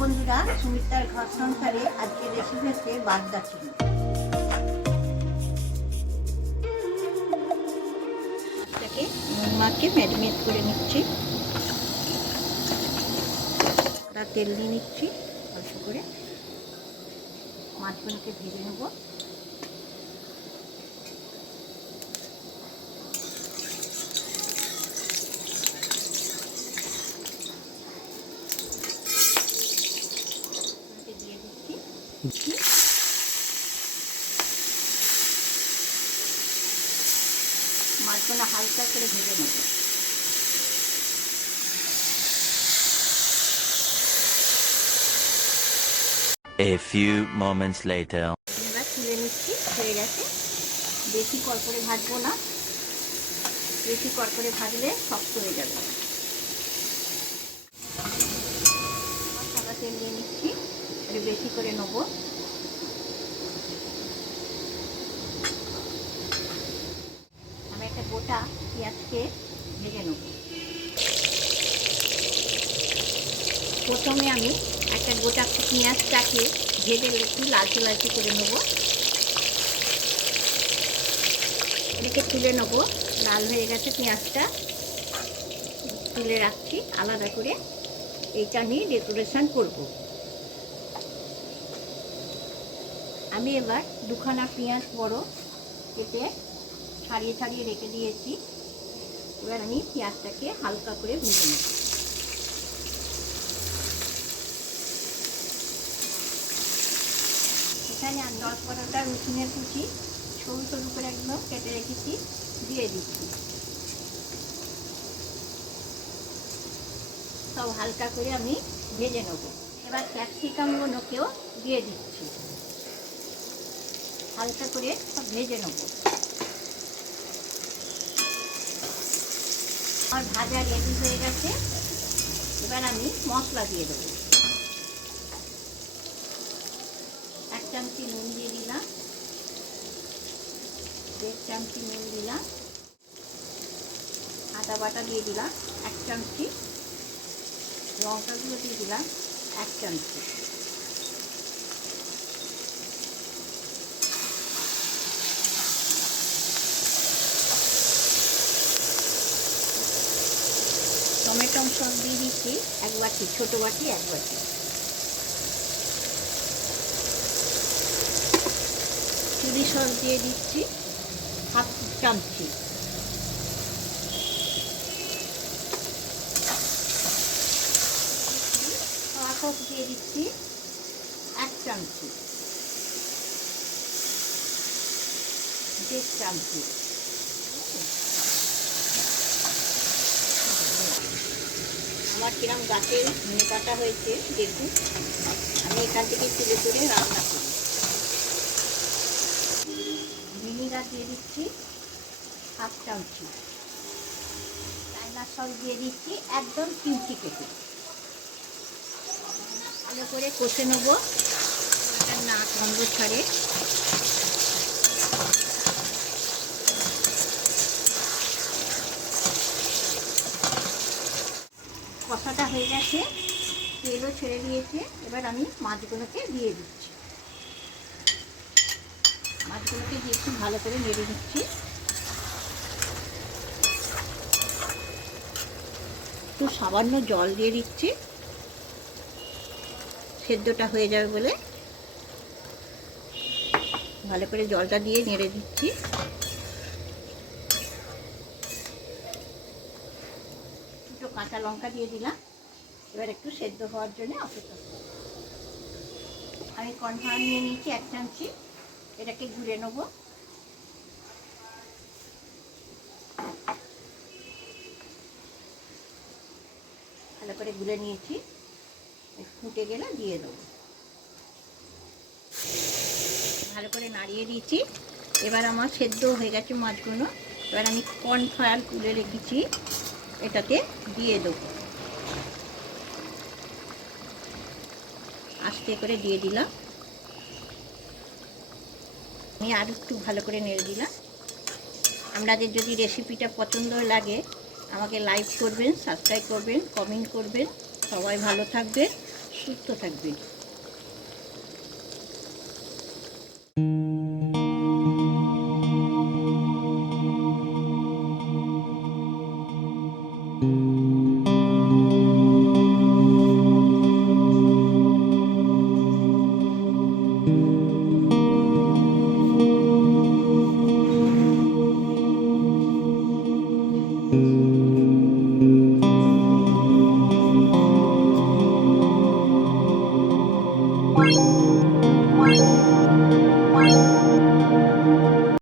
বন্ধুরা, সুমিতার ঘর সংসারে আজকে রেসিপি হচ্ছে বাগদা চিংড়ি। মাছটাকে নুন মাখিয়ে ম্যারিনেট করে নিচ্ছি। তেল দিয়ে নিচ্ছি অল্প করে। মাছগুলোকে ভেজে নেব। মাছগুলো হালকা করে ভেজে নেব। A few moments later. এবার তুলে নিচ্ছি, হয়ে গেছে। বেশি কড়কড়ে ভাজবো না, বেশি কড়কড়ে ভাজলে শক্ত হয়ে যাবে। সাদা তেল দিয়ে নিচ্ছি, একটু বেশি করে নেব। আমি একটা গোটা পেঁয়াজকে ভেজে নেব। প্রথমে আমি একটা গোটা পেঁয়াজটাকে ভেজে একটু লালচে লালচে করে নেব। এটাকে তুলে নেব। লাল হয়ে গেছে পেঁয়াজটা, তুলে রাখছি আলাদা করে। এইটা নিয়ে ডেকোরেশন করব। আমি এবার দুখানা পেঁয়াজ বড় কেটে ছাড়িয়ে ছাড়িয়ে রেখে দিয়েছি। এবার আমি পেঁয়াজটাকে হালকা করে ভেজে নেব। এখানে আমি 10-12টা রসুনের কুচি সরু সরু করে একদম কেটে রেখেছি, দিয়ে দিচ্ছি। সব হালকা করে আমি ভেজে নেব। এবার ক্যাপসিকামগুলোকেও দিয়ে দিচ্ছি, হালকা করে সব ভেজে নেব। আমার ভাজা রেডি হয়ে গেছে। এবার আমি মশলা দিয়ে দেবো। 1 চামচি নুন দিয়ে দিলাম, 1.5 চামচি নুন দিলাম। আদা বাটা দিয়ে দিলাম 1 চামচি, লঙ্কা গুঁড়ো দিয়ে দিলাম 1 চামচি। টমেটো সস দিয়ে দিচ্ছি 1 বাটি, ছোটো বাটি 1 বাটি। চিলি সস দিয়ে দিচ্ছি 1/2 চামচি। সস দিয়ে দিচ্ছি 1 চামচি, 1.5 চামচি। আমার কিরম গাছের ধনে পাতা হয়েছে দেখুন। আমি এখান থেকে তুলে তুলে রান্না করি। ভিনিগার দিয়ে দিচ্ছি 1/2 চামচি। চাইনা সস দিয়ে দিচ্ছি একদম চিমটি কেটে। ভালো করে কষে নেব, না গন্ধ ছাড়ে। কষাটা হয়ে গেছে, তেলও ছেড়ে দিয়েছে। এবার আমি মাছগুলোকে দিয়ে দিচ্ছি। মাছগুলোকে দিয়ে একটু ভালো করে নেড়ে দিচ্ছি। একটু সামান্য জল দিয়ে দিচ্ছি, সেদ্ধটা হয়ে যাবে বলে। ভালো করে জলটা দিয়ে নেড়ে দিচ্ছি। দুটো কাঁচা লঙ্কা দিয়ে দিলাম। এবার একটু সেদ্ধ হওয়ার জন্য অপেক্ষা করব। আমি কর্নফ্লাওয়ার নিয়ে নিচ্ছি 1 চামচি। এটাকে গুলে নেব। ভালো করে গুলে নিয়েছি, ফুটে গেলে দিয়ে দেবো। ভালো করে নাড়িয়ে দিয়েছি। এবার আমার সেদ্ধ হয়ে গেছে মাছগুলো। এবার আমি কর্নফ্লাওয়ার তুলে রেখেছি, এটাতে দিয়ে দেবো। আস্তে করে দিয়ে দিলাম। আমি আরও একটু ভালো করে নেড়ে দিলাম। আপনাদের যদি রেসিপিটা পছন্দ লাগে আমাকে লাইক করবেন, সাবস্ক্রাইব করবেন, কমেন্ট করবেন। সবাই ভালো থাকবেন, সুস্থ থাকবেন।